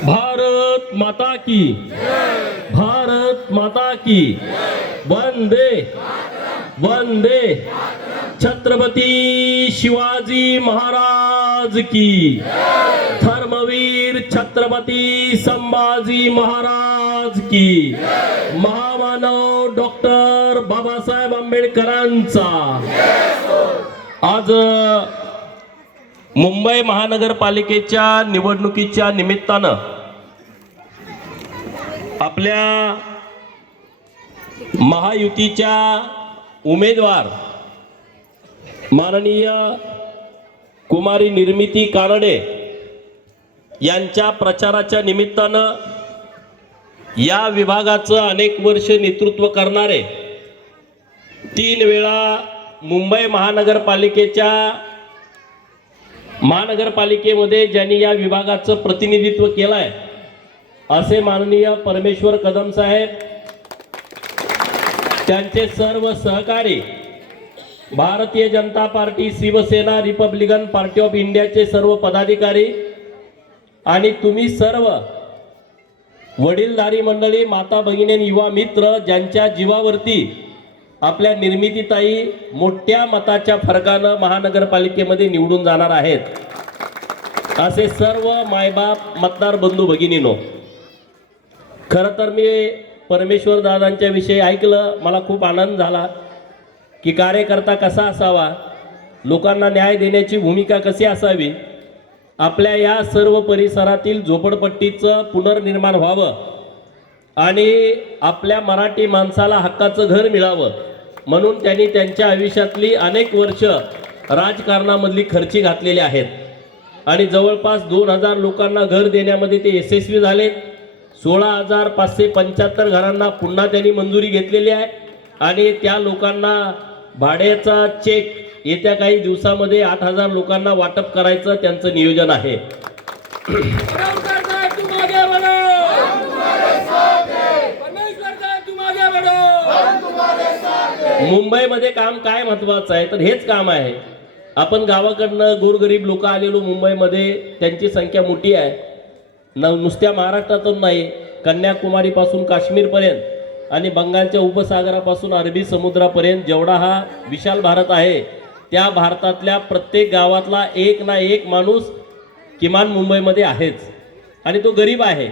भारत माता की, भारत माता की, वंदे वंदे, छत्रपती शिवाजी महाराज की, धर्मवीर छत्रपती संभाजी महाराज की, महामानव डॉक्टर बाबासाहेब आंबेडकरांचा। आज मुंबई महानगरपालिकेच्या निवडणुकीच्या निमित्तानं आपल्या महायुतीच्या उमेदवार माननीय कुमारी निर्मिती कानडे यांच्या प्रचाराच्या निमित्तानं या विभागाचं अनेक वर्ष नेतृत्व करणारे, 3 वेळा मुंबई महानगरपालिकेमध्ये ज्यांनी या विभागाचं प्रतिनिधित्व केलं आहे असे माननीय परमेश्वर कदम साहेब, त्यांचे सर्व सहकारी, Bharatiya Janata party, Shivsena, Republican party of इंडियाचे सर्व पदाधिकारी आणि तुम्ही सर्व वडीलधारी मंडळी, माता भगिनी, युवा मित्र, ज्यांच्या जीवावरती आपल्या निर्मितीताई मोठ्या मताच्या फरकानं महानगरपालिकेमध्ये निवडून जाणार आहेत, असे सर्व मायबाप, मतदार बंधू भगिनीनो, खरं तर मी परमेश्वर दादांच्या विषयी ऐकलं, मला खूप आनंद झाला की कार्यकर्ता कसा असावा, लोकांना न्याय देण्याची भूमिका कशी असावी, आपल्या या सर्व परिसरातील झोपडपट्टीचं पुनर्निर्माण व्हावं आणि आपल्या मराठी माणसाला हक्काचं घर मिळावं म्हणून त्यांनी त्यांच्या आयुष्यातली अनेक वर्ष राजकारणामधली खर्ची घातलेली आहेत आणि जवळपास 2000 लोकांना घर देण्यामध्ये ते यशस्वी झालेत। 16,575 घरांना पुन्हा त्यांनी मंजुरी घेतलेली आहे आणि त्या लोकांना भाड्याचा चेक येत्या काही दिवसामध्ये 8,000 लोकांना वाटप करायचं त्यांचं नियोजन आहे। मुंबईमध्ये काम काय महत्वाचं आहे तर हेच काम आहे। आपण गावाकडनं गोरगरीब लोक आलेलो मुंबईमध्ये, त्यांची संख्या मोठी आहे, नुसत्या महाराष्ट्रातून नाही, कन्याकुमारीपासून काश्मीरपर्यंत आणि बंगालच्या उपसागरापासून अरबी समुद्रापर्यंत जेवढा हा विशाल भारत आहे, त्या भारतातल्या प्रत्येक गावातला एक ना एक माणूस किमान मुंबईमध्ये आहेच आणि तो गरीब आहे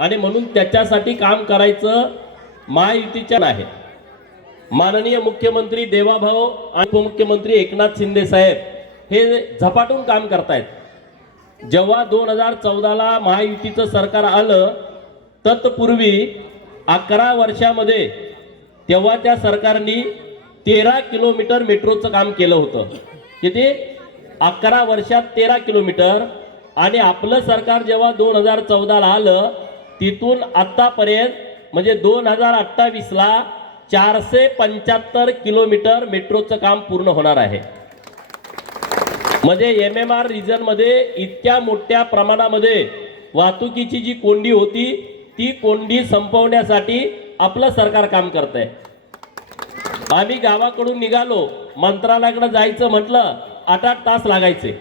आणि म्हणून त्याच्यासाठी काम करायचं महायुतीच्या आहे। माननीय मुख्यमंत्री देवाभाऊ आणि उपमुख्यमंत्री एकनाथ शिंदे साहेब हे झपाटून काम करतायत। जेव्हा 2014ला महायुतीचं सरकार आलं तत्पूर्वी 11 वर्षामध्ये तेव्हा त्या सरकारने 13 किलोमीटर मेट्रोचं काम केलं होतं। किती? 11 वर्षात 13 किलोमीटर। आणि आपलं सरकार जेव्हा 2014ला आलं तिथून आतापर्यंत म्हणजे 2028ला 475 किलोमीटर मेट्रोचं काम पूर्ण होणार आहे। म्हणजे MMR रिजन मध्ये इतक्या मोठ्या प्रमाणामध्ये वाहतुकीची जी कोंडी होती ती कोंडी संपवण्यासाठी आपलं सरकार काम करत आहे। आम्ही गावाकडून निघालो, मंत्रालयाकडे जायचं म्हटलं 8-8 तास लागायचे,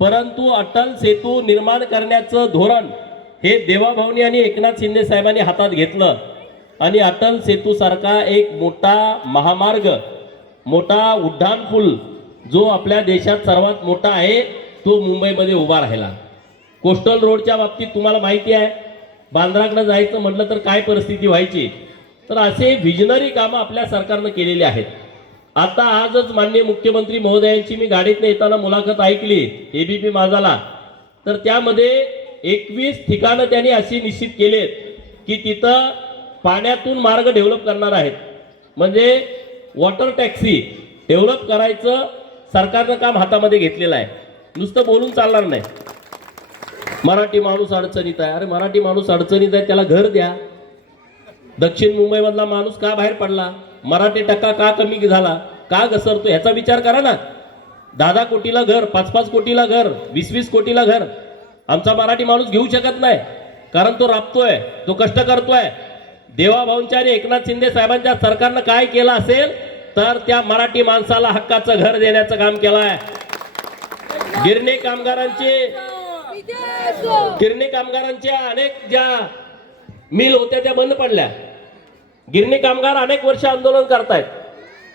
परंतु अटल सेतू निर्माण करण्याचं धोरण हे देवाभाऊनी आणि एकनाथ शिंदे साहेबांनी हातात घेतलं आणि अटल सेतू सारखा एक मोठा महामार्ग, मोठा उड्डाणपूल जो आपल्या देशात सर्वात मोठा आहे तो मुंबईमध्ये उभा राहिला। कोस्टल रोडच्या बाबतीत तुम्हाला माहिती आहे, बांद्राकडे जायचं म्हटलं तर काय परिस्थिती व्हायची। तर असे विजनरी कामं आपल्या सरकारनं केलेली आहेत। आता आजच माननीय मुख्यमंत्री महोदयांची मी गाडीतनं येताना मुलाखत ऐकली ABP माझाला, तर त्यामध्ये 21 ठिकाणं त्यांनी अशी निश्चित केलेत की तिथं पाण्यातून मार्ग डेव्हलप करणार आहेत, म्हणजे वॉटर टॅक्सी डेव्हलप करायचं सरकारनं काम हातामध्ये घेतलेलं आहे। नुसतं बोलून चालणार नाही। मराठी माणूस अडचणीत आहे, अरे मराठी माणूस अडचणीत आहे त्याला घर द्या। दक्षिण मुंबईमधला माणूस का बाहेर पडला, मराठी टक्का का कमी झाला, का घसरतो ह्याचा विचार करा ना। 10-10 कोटीला घर, 5-5 कोटीला घर, 20-20 कोटीला घर आमचा मराठी माणूस घेऊ शकत नाही, कारण तो राबतोय, तो कष्ट करतोय। देवाभाऊंच्या आणि एकनाथ शिंदे साहेबांच्या सरकारनं काय केलं असेल तर त्या मराठी माणसाला हक्काचं घर देण्याचं काम केलं आहे। गिरणी कामगारांच्या अनेक ज्या मिल होत्या त्या बंद पडल्या. गिरणी कामगार अनेक वर्ष आंदोलन करतायत,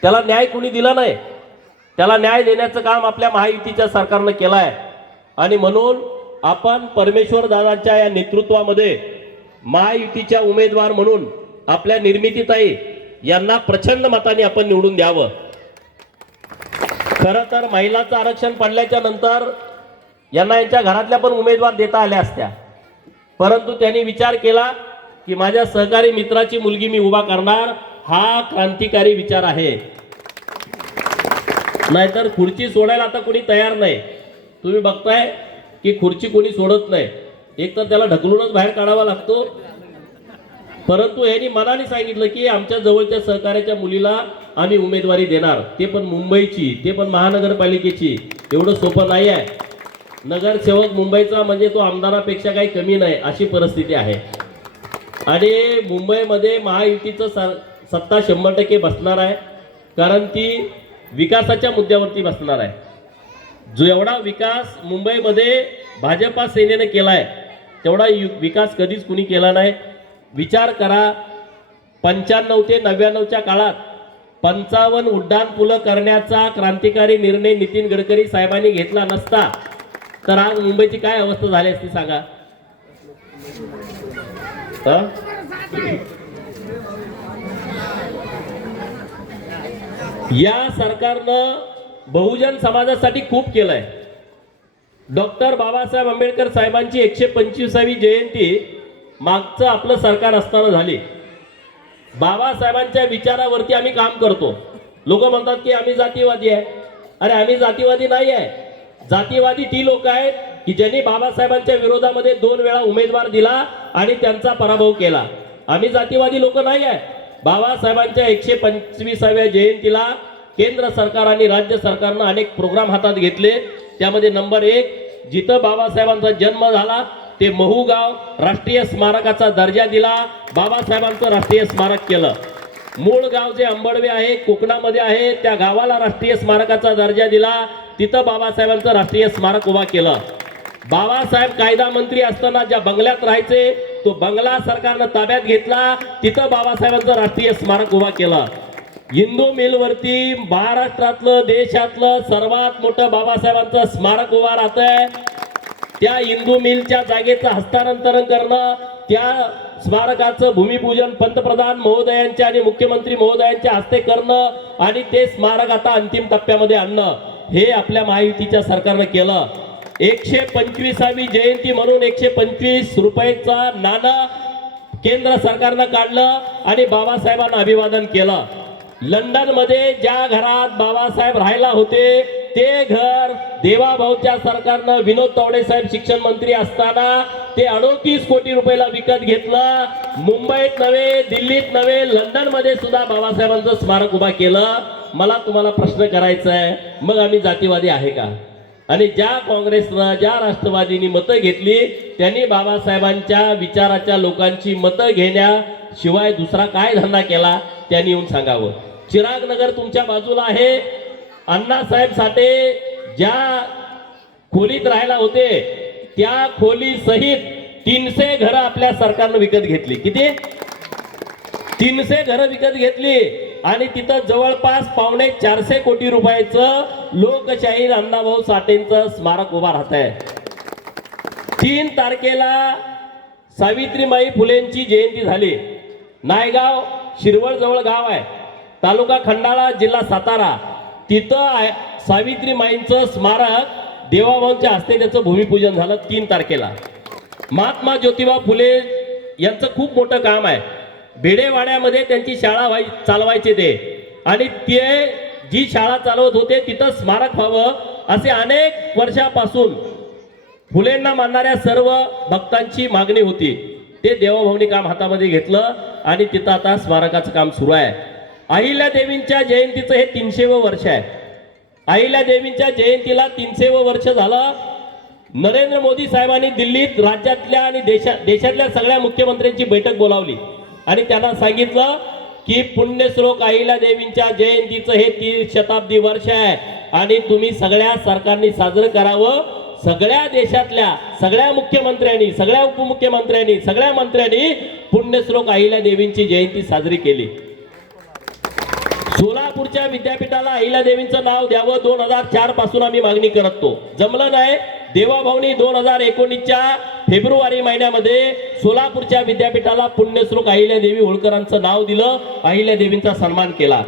त्याला न्याय कुणी दिला नाही. त्याला न्याय देण्याचं काम आपल्या महायुतीच्या सरकारनं केलं आहे. आणि म्हणून आपण परमेश्वर दादांच्या या नेतृत्वामध्ये महायुतीच्या उमेदवार म्हणून आपल्या निर्मितीताई यांना प्रचंड मताने आपण निवडून द्यावं. खरं तर महिलांचं आरक्षण पडल्याच्या नंतर यांना यांच्या घरातल्या पण उमेदवार देता आल्या असत्या, परंतु त्यांनी विचार केला की माझ्या सहकारी मित्राची मुलगी मी उभा करणार. हा क्रांतिकारी विचार आहे. नाहीतर खुर्ची सोडायला आता कोणी तयार नाही. तुम्ही बघताय की खुर्ची कोणी सोडत नाही. एक तर त्याला ढकलूनच बाहेर काढावा लागतो. परंतु यांनी मनाने सांगितलं की आमच्या जवळच्या सहकार्याच्या मुलीला आम्ही उमेदवारी देणार, ते पण मुंबईची, ते पण महानगरपालिकेची. एवढं सोपं नाही आहे. नगरसेवक मुंबईचा म्हणजे तो आमदारापेक्षा काही कमी नाही, अशी परिस्थिती आहे. आणि मुंबईमध्ये महायुतीचं सत्ता 100% बसणार आहे, कारण ती विकासाच्या मुद्द्यावरती बसणार आहे. जो एवढा विकास मुंबईमध्ये भाजपा सेनेने केला आहे तेवढा विकास कधीच कुणी केला नाही. विचार करा, 95 ते 99च्या काळात 55 उड्डाणपुलं करण्याचा क्रांतिकारी निर्णय नितीन गडकरी साहेबांनी घेतला नसता तर आज मुंबईची काय अवस्था झाली असती सांगा. या सरकारनं बहुजन समाजासाठी खूप केलंय. डॉक्टर बाबासाहेब आंबेडकर साहेबांची 125वी जयंती मागचं आपलं सरकार असताना झाली. बाबासाहेबांच्या विचारावरती आम्ही काम करतो. लोक म्हणतात की आम्ही जातीवादी आहे. अरे आम्ही जातीवादी नाही आहे. जातीवादी ती लोक आहेत की ज्यांनी बाबासाहेबांच्या विरोधामध्ये 2 वेळा उमेदवार दिला आणि त्यांचा पराभव केला. आम्ही जातीवादी लोक नाही आहे. बाबासाहेबांच्या 125व्या जयंतीला केंद्र सरकार आणि राज्य सरकारनं अनेक प्रोग्राम हातात घेतले. त्यामध्ये नंबर 1, जिथं बाबासाहेबांचा जन्म झाला ते महू गाव राष्ट्रीय स्मारकाचा दर्जा दिला. बाबासाहेबांचं राष्ट्रीय स्मारक केलं. मूळ गाव जे अंबडवे आहे, कोकणामध्ये आहे, त्या गावाला राष्ट्रीय स्मारकाचा दर्जा दिला. तिथं बाबासाहेबांचं राष्ट्रीय स्मारक उभा केलं. बाबासाहेब कायदा मंत्री असताना ज्या बंगल्यात राहायचे तो बंगला सरकारनं ताब्यात घेतला. तिथं बाबासाहेबांचं राष्ट्रीय स्मारक उभा केलं. हिंदू मिलवरती महाराष्ट्रातलं, देशातलं सर्वात मोठं बाबासाहेबांचं स्मारक उभा राहतंय. त्या हिंदू मिलच्या जागेचं हस्तांतरण करणं, त्या स्मारकाचं भूमिपूजन पंतप्रधान महोदयांच्या आणि मुख्यमंत्री महोदयांच्या हस्ते करणं आणि ते स्मारक आता अंतिम टप्प्यामध्ये आणणं, हे आपल्या महायुतीच्या सरकारनं केलं. 125वी जयंती म्हणून 125 रुपयाचा नाणं केंद्र सरकारनं काढलं आणि बाबासाहेबांना अभिवादन केलं. लंडन मध्ये ज्या घरात बाबासाहेब राहायला होते ते घर देवाभाऊच्या सरकारनं विनोद तावडे साहेब शिक्षण मंत्री असताना ते 38 कोटी रुपयाला विकत घेतलं. मुंबईत नव्हे, दिल्लीत नव्हे, लंडन मध्ये सुद्धा बाबासाहेबांचं स्मारक उभा केलं. मला तुम्हाला प्रश्न करायचा आहे, मग आम्ही जातीवादी आहे का? आणि ज्या काँग्रेसनं, ज्या राष्ट्रवादीनी मतं घेतली त्यांनी बाबासाहेबांच्या विचाराच्या लोकांची मतं घेण्याशिवाय दुसरा काय धंदा केला त्यांनी येऊन सांगावं. चिराग नगर तुमच्या बाजूला आहे. अण्णासाहेब साठे ज्या खोलीत राहायला होते त्या खोली सहित 300 घरं आपल्या सरकारनं विकत घेतली. किती? 300 घरं विकत घेतली आणि तिथं जवळपास 450 कोटी रुपयाचं लोकशाहीर अण्णाभाऊ साठेंचं स्मारक उभा राहत आहे. 3 तारखेला सावित्रीबाई फुलेंची जयंती झाली. नायगाव शिरवळ जवळ गाव आहे, तालुका खंडाळा, जिल्हा सातारा. तिथं सावित्रीबाईंचं स्मारक देवाभाऊंच्या हस्ते त्याचं भूमिपूजन झालं 3 तारखेला. महात्मा ज्योतिबा फुले यांचं खूप मोठं काम आहे. भेडेवाड्यामध्ये त्यांची शाळा चालवायचे ते, आणि ते जी शाळा चालवत होते तिथं स्मारक व्हावं असे अनेक वर्षापासून फुलेंना मानणाऱ्या सर्व भक्तांची मागणी होती. ते देवाभाऊंनी काम हातामध्ये घेतलं आणि तिथं आता स्मारकाचं काम सुरू आहे. अहिल्यादेवींच्या जयंतीचं हे 300वं वर्ष आहे. अहिल्यादेवींच्या जयंतीला 300वं वर्ष झालं. नरेंद्र मोदी साहेबांनी दिल्लीत राज्यातल्या आणि देशातल्या सगळ्या मुख्यमंत्र्यांची बैठक बोलावली आणि त्यांना सांगितलं की पुण्यश्लोक अहिल्यादेवींच्या जयंतीचं हे 30 शताब्दी वर्ष आहे. आणि तुम्ही सगळ्या सरकारने साजरं करावं. सगळ्या देशातल्या सगळ्या मुख्यमंत्र्यांनी, सगळ्या उपमुख्यमंत्र्यांनी, सगळ्या मंत्र्यांनी पुण्यश्लोक अहिल्या देवींची जयंती साजरी केली. सोलापूरच्या विद्यापीठाला अहिल्या देवींचं नाव द्यावं 2004 पासून आम्ही मागणी करतो. जमलं नाही. देवाभाऊनी 2019च्या फेब्रुवारी महिन्यामध्ये सोलापूरच्या विद्यापीठाला पुण्यश्लोक अहिल्या देवी होळकरांचं नाव दिलं. अहिल्या देवींचा सन्मान केला.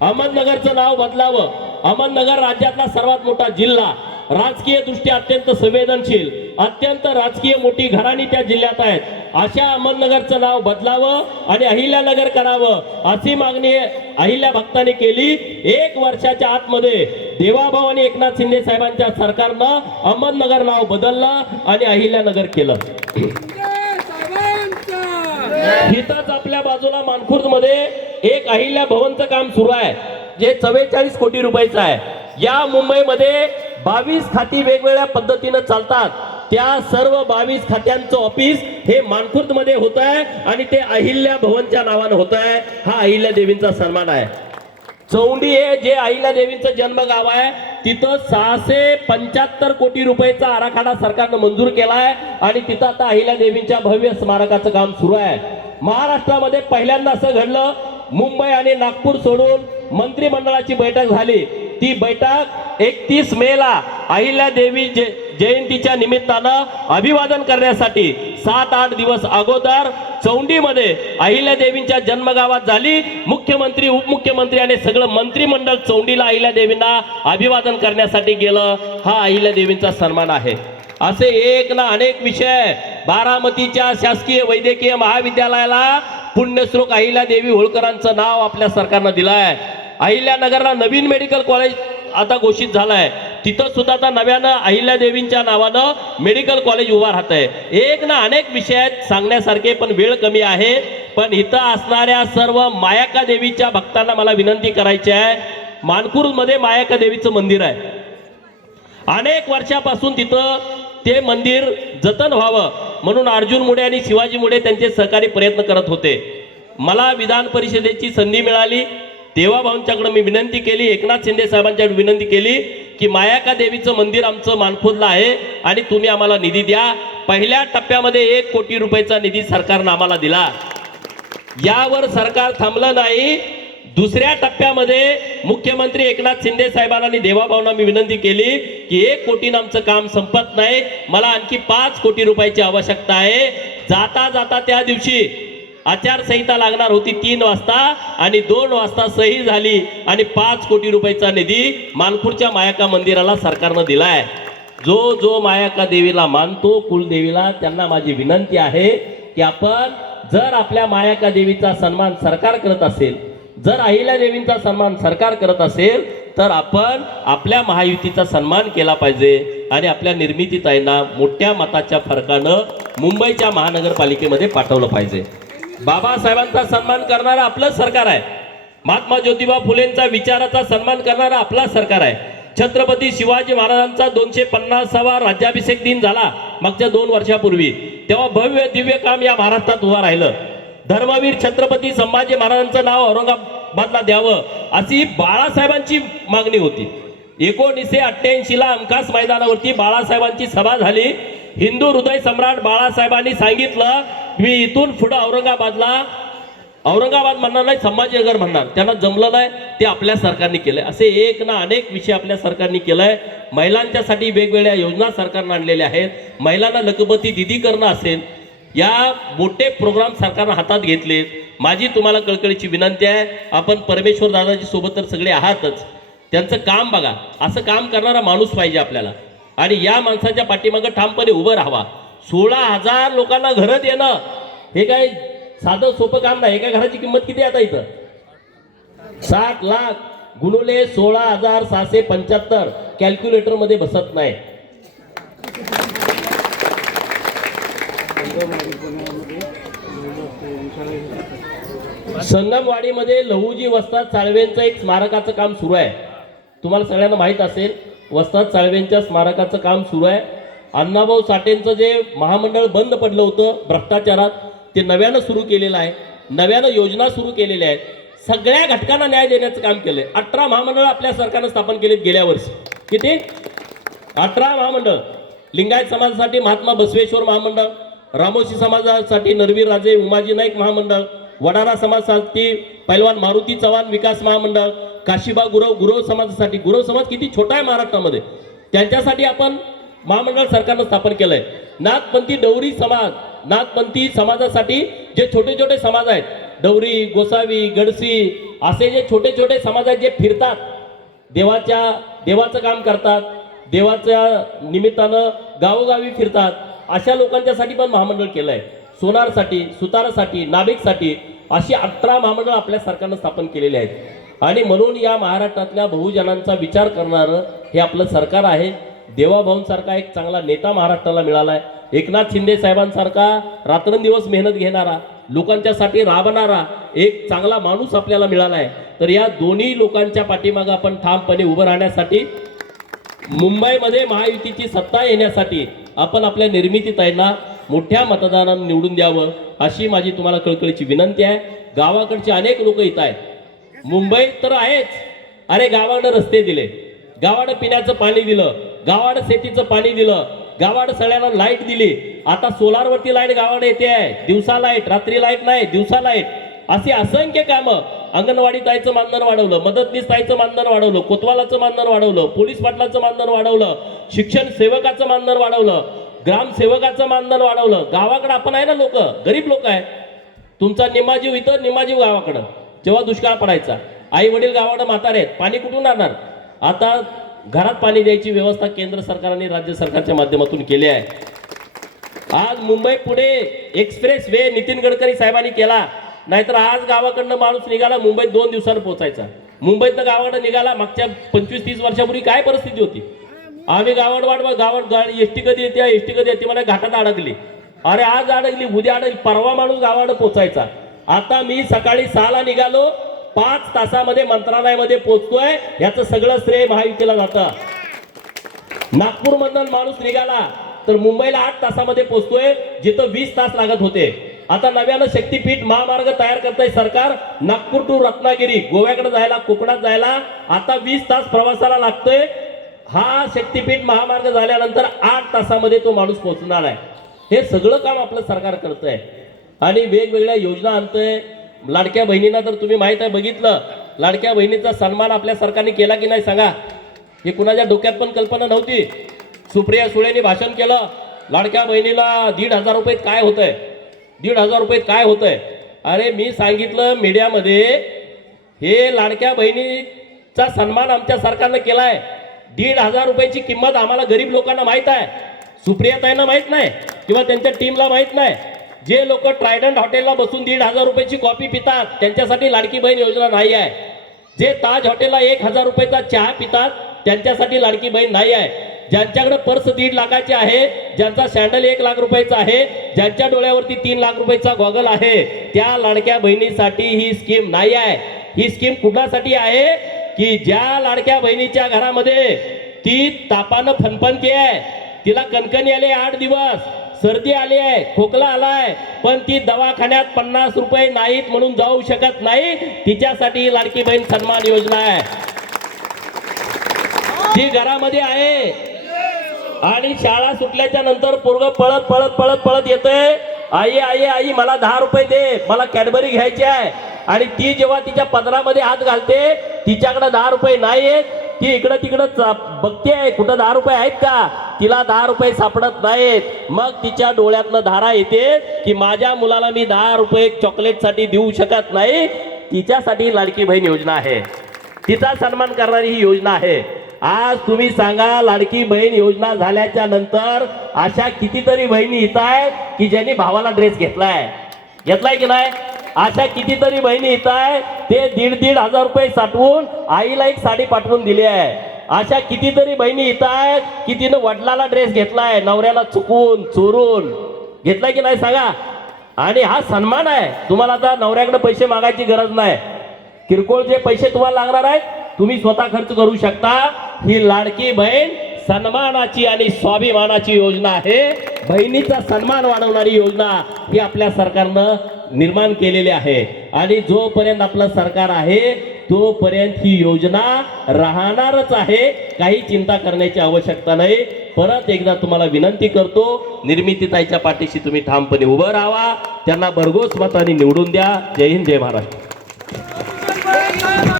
अहमदनगरचं नाव बदलावं. अहमदनगर राज्यातला सर्वात मोठा जिल्हा, राजकीय दृष्ट्या अत्यंत संवेदनशील, अत्यंत राजकीय मोठी घराणी त्या जिल्ह्यात आहेत. अशा अहमदनगरचं नाव बदलावं आणि अहिल्यानगर करावं अशी मागणी अहिल्या भक्तांनी केली. 1 वर्षाच्या आतमध्ये देवाभाऊ आणि एकनाथ शिंदे साहेबांच्या सरकारनं अहमदनगर नाव बदललं आणि अहिल्यानगर केलं. इथंच आपल्या बाजूला मानखुर्द मध्ये एक अहिल्या भवनचं काम सुरू आहे, जे 44 कोटी रुपयाचं आहे. या मुंबईमध्ये 22 खाती वेगवेगळ्या पद्धतीने चालतात. त्या सर्व 22 खात्यांचं ऑफिस हे मानखुर्द मध्ये होत आहे आणि ते अहिल्या भवनच्या नावानं होत आहे. हा अहिल्या देवींचा सन्मान आहे. चौंडी हे जे अहिल्या देवींचं जन्मगाव आहे, तिथं 675 कोटी रुपयाचा आराखडा सरकारनं मंजूर केलाय आणि तिथं आता अहिल्या देवींच्या भव्य स्मारकाचं काम सुरू आहे. महाराष्ट्रामध्ये पहिल्यांदा असं घडलं, मुंबई आणि नागपूर सोडून मंत्रिमंडळाची बैठक झाली. ती बैठक 31 मेला अहिल्या देवी जयंतीच्या निमित्तानं अभिवादन करण्यासाठी 7-8 दिवस अगोदर चौंडीमध्ये अहिल्या देवींच्या जन्मगावात झाली. मुख्यमंत्री, उपमुख्यमंत्री आणि सगळं मंत्रिमंडळ चौंडीला अहिल्या देवींना अभिवादन करण्यासाठी गेलं. हा अहिल्या देवींचा सन्मान आहे. असे एक ना अनेक विषय. बारामतीच्या शासकीय वैद्यकीय महाविद्यालयाला पुण्यश्लोक अहिल्या देवी होळकरांचं नाव आपल्या सरकारनं दिलं आहे. अहिल्यानगरला नवीन मेडिकल कॉलेज आता घोषित झालंय. तिथं सुद्धा आता नव्यानं अहिल्या देवींच्या नावानं मेडिकल कॉलेज उभा राहत आहे. एक ना अनेक विषय आहेत सांगण्यासारखे, पण वेळ कमी आहे. पण इथं असणाऱ्या सर्व मायाका देवीच्या भक्तांना मला विनंती करायची आहे. मानखुर्दमध्ये मायाका देवीचं मंदिर आहे. अनेक वर्षापासून तिथं ते मंदिर जतन व्हावं म्हणून अर्जुन मुडे आणि शिवाजी मुडे त्यांचे सहकारी प्रयत्न करत होते. मला विधान परिषदेची संधी मिळाली. देवाभाऊंच्याकडे मी विनंती केली, एकनाथ शिंदे साहेबांच्याकडे विनंती केली की मायाका देवीचं मंदिर आमचं मानखुर्दला आहे आणि तुम्ही आम्हाला निधी द्या. पहिल्या टप्प्यामध्ये 1 कोटी रुपयाचा निधी सरकारनं आम्हाला दिला. यावर सरकार थांबलं नाही. दुसऱ्या टप्प्यामध्ये मुख्यमंत्री एकनाथ शिंदे साहेबांना आणि देवाभाऊंना मी विनंती केली की 1 कोटीनं आमचं काम संपत नाही, मला आणखी 5 कोटी रुपयाची आवश्यकता आहे. जाता जाता त्या दिवशी आचारसंहिता लागणार होती 3 वाजता आणि 2 वाजता सही झाली आणि 5 कोटी रुपयाचा निधी मानखुर्दच्या मायाका मंदिराला सरकारनं दिलाय. जो जो मायाका देवीला मानतो, कुलदेवीला, त्यांना माझी विनंती आहे की आपण जर आपल्या मायाका देवीचा सन्मान सरकार करत असेल, जर अहिल्या देवींचा सन्मान सरकार करत असेल, तर आपण आपल्या महायुतीचा सन्मान केला पाहिजे आणि आपल्या निर्मितीताईंना मोठ्या मताच्या फरकानं मुंबईच्या महानगरपालिकेमध्ये पाठवलं पाहिजे. बाबासाहेबांचा सन्मान करणारं आपलं सरकार आहे. महात्मा ज्योतिबा फुलेंचा विचाराचा सन्मान करणारं आपला सरकार आहे. छत्रपती शिवाजी महाराजांचा 250वा राज्याभिषेक दिन झाला मागच्या 2 वर्षापूर्वी. तेव्हा भव्य दिव्य काम या महाराष्ट्रात उभं राहिलं. धर्मवीर छत्रपती संभाजी महाराजांचं नाव औरंगाबादला द्यावं अशी बाळासाहेबांची मागणी होती. 1988 ला अंकास मैदानावरती बाळासाहेबांची सभा झाली. हिंदू हृदय सम्राट बाळासाहेबांनी सांगितलं मी इथून पुढे औरंगाबाद म्हणणार नाही, संभाजीनगर म्हणणार. त्यांना जमलं नाही, ते आपल्या सरकारने केलंय. असे एक ना अनेक विषय आपल्या सरकारने केलंय. महिलांच्यासाठी वेगवेगळ्या योजना सरकारने आणलेल्या आहेत. महिलांना लखपती दिदी करणं असेल, या मोठे प्रोग्राम सरकारने हातात घेतले. माझी तुम्हाला कळकळीची विनंती आहे, आपण परमेश्वर दादाजी सोबत तर सगळे आहातच, त्यांचं काम बघा. असं काम करणारा माणूस पाहिजे आपल्याला आणि या माणसाच्या पाठीमागे ठामपणे उभं राहावा. 16,000 लोकांना घरं देणं हे काय साधं सोपं काम नाही. एका घराची किंमत किती आता इथं? 60 लाख गुणुले 16,675 कॅल्क्युलेटर मध्ये बसत नाही. संगमवाडीमध्ये लहुजी वस्ताद साळवेंचं एक स्मारकाचं काम सुरू आहे. तुम्हाला सगळ्यांना माहित असेल, वस्ताद साळवेंच्या स्मारकाचं काम सुरू आहे. अण्णाभाऊ साठेंचं जे महामंडळ बंद पडलं होतं भ्रष्टाचारात, ते नव्यानं सुरू केलेलं आहे. नव्यानं योजना सुरू केलेल्या आहेत. सगळ्या घटकांना न्याय देण्याचं काम केलंय. 18 महामंडळ आपल्या सरकारनं स्थापन केलीत गेल्या वर्षी. किती? 18 महामंडळ. लिंगायत समाजासाठी महात्मा बसवेश्वर महामंडळ, रामोशी समाजासाठी नरवीर राजे उमाजी नाईक महामंडळ, वडारा समाजासाठी पैलवान मारुती चव्हाण विकास महामंडळ, काशीबा गुरव समाजासाठी, गुरव समाज किती छोटा आहे महाराष्ट्रामध्ये, त्यांच्यासाठी आपण महामंडळ सरकारनं स्थापन केलंय. नाथपंथी डवरी समाज, नाथपंथी समाजासाठी जे छोटे छोटे समाज आहेत, डवरी, गोसावी, गडसी असे जे छोटे छोटे समाज आहेत जे फिरतात, देवाचं काम करतात, देवाच्या निमित्तानं गावोगावी फिरतात, अशा लोकांच्यासाठी पण महामंडळ केलंय. सोनारसाठी, सुतारसाठी, नाभिकसाठी अशी 18 महामंडळ आपल्या सरकारनं स्थापन केलेली आहेत. आणि म्हणून या महाराष्ट्रातल्या बहुजनांचा विचार करणारं हे आपलं सरकार आहे. देवाभाऊंसारखा एक चांगला नेता महाराष्ट्राला मिळाला आहे. एकनाथ शिंदे साहेबांसारखा रात्रंदिवस मेहनत घेणारा, लोकांच्यासाठी राबणारा एक चांगला माणूस आपल्याला मिळाला आहे. तर या दोन्ही लोकांच्या पाठीमागे आपण ठामपणे उभं राहण्यासाठी, मुंबईमध्ये महायुतीची सत्ता येण्यासाठी आपण आपल्या निर्मितीताईंना मोठ्या मतदानाने निवडून द्यावं अशी माझी तुम्हाला कळकळीची विनंती आहे. गावाकडचे अनेक लोक येत आहेत, मुंबईत तर आहेच. अरे गावानं रस्ते दिले, गावानं पिण्याचं पाणी दिलं, गावानं शेतीचं पाणी दिलं, गावानं सगळ्यांना लाईट दिली. आता सोलारवरती लाईट गावानं येते आहे, दिवसा लाईट, रात्री लाईट नाही, दिवसा लाईट. असे असंख्य कामं. अंगणवाडी ताईचं मानधन वाढवलं, मदतनीस ताईचं मानधन वाढवलं, कोतवालाचं मानधन वाढवलं, पोलीस पाटलाचं मानधन वाढवलं, शिक्षण सेवकाचं मानधन वाढवलं, ग्रामसेवकाचं मानधन वाढवलं. गावाकडे आपण आहे ना, लोक गरीब लोक आहे. तुमचा निम्मा जीव इथं, निम्मा जीव गावाकडं. जेव्हा दुष्काळ पडायचा, आई वडील गावाकडे म्हातारे आहेत, पाणी कुठून आणणार? आता घरात पाणी द्यायची व्यवस्था केंद्र सरकारने राज्य सरकारच्या माध्यमातून केली आहे. आज मुंबई पुणे एक्सप्रेस वे नितीन गडकरी साहेबांनी केला. नाहीतर आज गावाकडनं माणूस निघाला मुंबईत 2 दिवसांनी पोहोचायचा. मुंबईतनं गावाकडे निघाला मागच्या 25-30 वर्षापूर्वी काय परिस्थिती होती? आम्ही गावात एसटी कधी येते, एसटी कधी येते, मला घाटात अडकली. अरे आज अडकली, उद्या अडकली, परवा माणूस गावाकडे पोहोचायचा. आता मी सकाळी 6ला निघालो, 5 तासामध्ये मंत्रालयामध्ये पोहोचतोय. याचं सगळं श्रेय महायुतीला जातं. नागपूरमधून माणूस निघाला तर मुंबईला 8 तासामध्ये पोहोचतोय, जिथं 20 तास लागत होते. आता नव्यानं शक्तीपीठ महामार्ग तयार करतंय सरकार. नागपूर टू रत्नागिरी, गोव्याकडे जायला, कोकणात जायला आता 20 तास प्रवासाला लागतोय. हा शक्तीपीठ महामार्ग झाल्यानंतर 8 तासामध्ये तो माणूस पोहोचणार आहे. हे सगळं काम आपलं सरकार करतंय आणि वेगवेगळ्या योजना आणतंय. लाडक्या बहिणींना तर तुम्ही माहित आहे, बघितलं, लाडक्या बहिणीचा सन्मान आपल्या सरकारने केला की नाही सांगा? हे कुणाच्या डोक्यात पण कल्पना नव्हती. सुप्रिया सुळेंनी भाषण केलं, लाडक्या बहिणीला 1,500 रुपयात काय होतंय, 1,500 रुपयात काय होतंय. अरे मी सांगितलं मीडियामध्ये, हे लाडक्या बहिणीचा सन्मान आमच्या सरकारनं केलाय. 1,500 रुपयाची किंमत आम्हाला गरीब लोकांना माहित आहे, सुप्रियाताईंना माहित नाही किंवा त्यांच्या टीमला माहित नाही. जे लोक ट्रायडंट हॉटेलला बसून 1,500 रुपयाची कॉफी पितात त्यांच्यासाठी लाडकी बहीण योजना नाही आहे. जे ताज हॉटेलला 1,000 रुपयाचा चहा पितात त्यांच्यासाठी लाडकी बहीण नाही आहे. ज्यांच्याकडे पर्स 1.5 लाखाची आहे, ज्यांचा सॅन्डल 1 लाख रुपयाचा आहे, ज्यांच्या डोळ्यावरती 3 लाख रुपयाचा गॉगल आहे, त्या लाडक्या बहिणीसाठी ही स्कीम नाही आहे. ही स्कीम कुणासाठी आहे की ज्या लाडक्या बहिणीच्या घरामध्ये ती तापानं फनफनती आहे, तिला कणकणी आले 8 दिवस, सर्दी आली आहे, खोकला आलाय, पण ती दवाखान्यात 50 रुपये नाहीत म्हणून जाऊ शकत नाही, तिच्यासाठी लाडकी बहीण सन्मान योजना आहे. ती घरामध्ये आहे आणि शाळा सुटल्याच्या नंतर पोरग पळत पळत पळत पळत येते, आई आई आई मला 10 रुपये दे, मला कॅडबरी घ्यायची आहे. आणि ती जेव्हा तिच्या पदरामध्ये हात घालते, तिच्याकडे 10 रुपये नाही आहेत. ती इकडं तिकडं बघते कुठं 10 रुपये आहेत का, तिला 10 रुपये सापडत नाहीत. मग तिच्या डोळ्यातनं धारा येते की माझ्या मुलाला मी 10 रुपये चॉकलेटसाठी देऊ शकत नाही. तिच्यासाठी लाडकी बहीण योजना आहे, तिचा सन्मान करणारी ही योजना आहे. आज तुम्ही सांगा, लाडकी बहीण योजना झाल्याच्या नंतर अशा कितीतरी बहिणी येत आहेत की ज्यांनी भावाला ड्रेस घेतलाय की नाही? अशा कितीतरी बहिणी येत आहेत ते 1,500 रुपये साठवून आईला एक साडी पाठवून दिली आहे. अशा कितीतरी बहिणी येत आहेत की तिनं वडिलाला ड्रेस घेतलाय, नवऱ्याला चुकून चोरून घेतलाय की नाही सांगा? आणि हा सन्मान आहे. तुम्हाला आता नवऱ्याकडे पैसे मागायची गरज नाही. किरकोळ जे पैसे तुम्हाला लागणार आहेत तुम्ही स्वतः खर्च करू शकता. ही लाडकी बहीण सन्मानाची आणि स्वाभिमानाची योजना आहे. बहिणीचा सन्मान वाढवणारी योजना ही आपल्या सरकारनं निर्माण केलेले आहे आणि जोपर्यंत आपलं सरकार आहे तोपर्यंत ही योजना राहणारच आहे. काही चिंता करण्याची आवश्यकता नाही. परत एकदा तुम्हाला विनंती करतो, निर्मितीताईच्या पाठीशी तुम्ही ठामपणे उभं राहा, त्यांना भरघोस मताने निवडून द्या. जय हिंद, जय महाराष्ट्र.